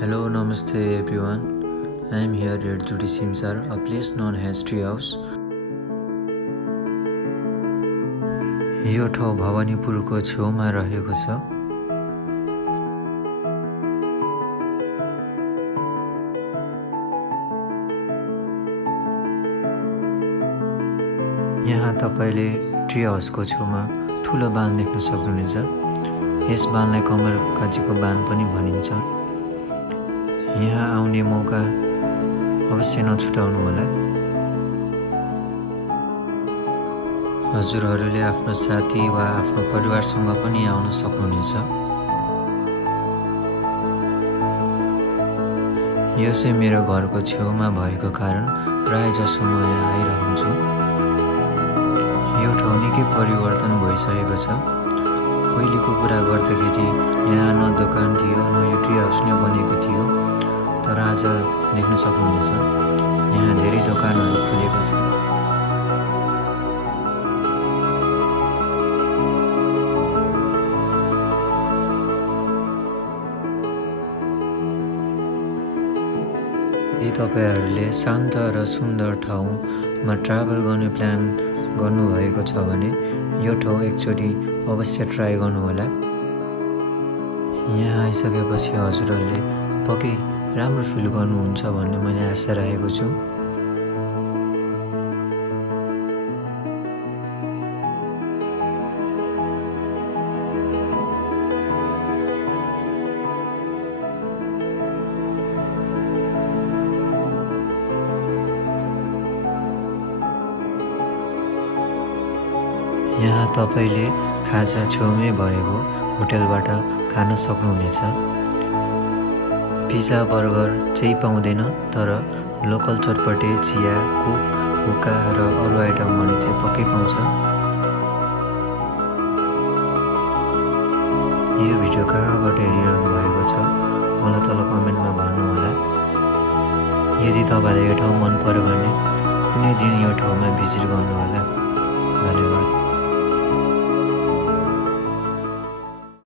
Hello, Namaste everyone. I am here at Judy Simsar, a place known as Tree House. यो ठाउँ भवानीपुरको छेउमा रहेको छ। यहाँ तपाईले ट्री हाउसको छेउमा ठुलो बाँध देख्न सक्नुहुनेछ। यस बाँधलाई कमल काजीको बाँध पनि भनिन्छ। यहाँ आउने मौका अवश्य नछुटाउनु होला। हजुरहरूले आफ्नो साथी वा आफ्नो परिवारसँग पनि आउन सक्नुहुनेछ। यो चाहिँ मेरो घरको छेउमा भएको कारण प्राय जसो म यहाँ आइरहन्छु। यो ठाउँ निकै परिवर्तन भइसकेको छ। पहिलेको कुरा गर्दाखेरि यहाँ न दोकान थियो न यो ट्री हाउस नै बनेको थियो, तर आज देख्न सक्नुहुनेछ यहाँ धेरै दोकानहरू खुलेको छ। यदि तपाईहरूले शान्त र सुन्दर ठाउँमा ट्राभल गर्ने प्लान गर्नुभएको छ भने यो ठाउँ एकचोटि अवश्य ट्राई गर्नुहोला। यहाँ आइसकेपछि हजुरहरूले पक्कै राम्रो फिल गर्नुहुन्छ भन्ने मैले आशा राखेको छु। यहाँ तपाईले खाजा छेउमै भएको होटलबाट खान सक्नुहुनेछ। पिज्जा बर्गर चाहिँ पाउँदैन, तर लोकल चटपटे चिया कोक हुक्का र अरू आइटम भने चाहिँ पक्कै पाउँछ। यो भिडियो कहाँबाट हेरिरहनु भएको छ मलाई तल कमेन्टमा भन्नुहोला। यदि तपाईँलाई यो ठाउँ मन पर्यो भने कुनै दिन यो ठाउँमा भिजिट गर्नुहोला। धन्यवाद।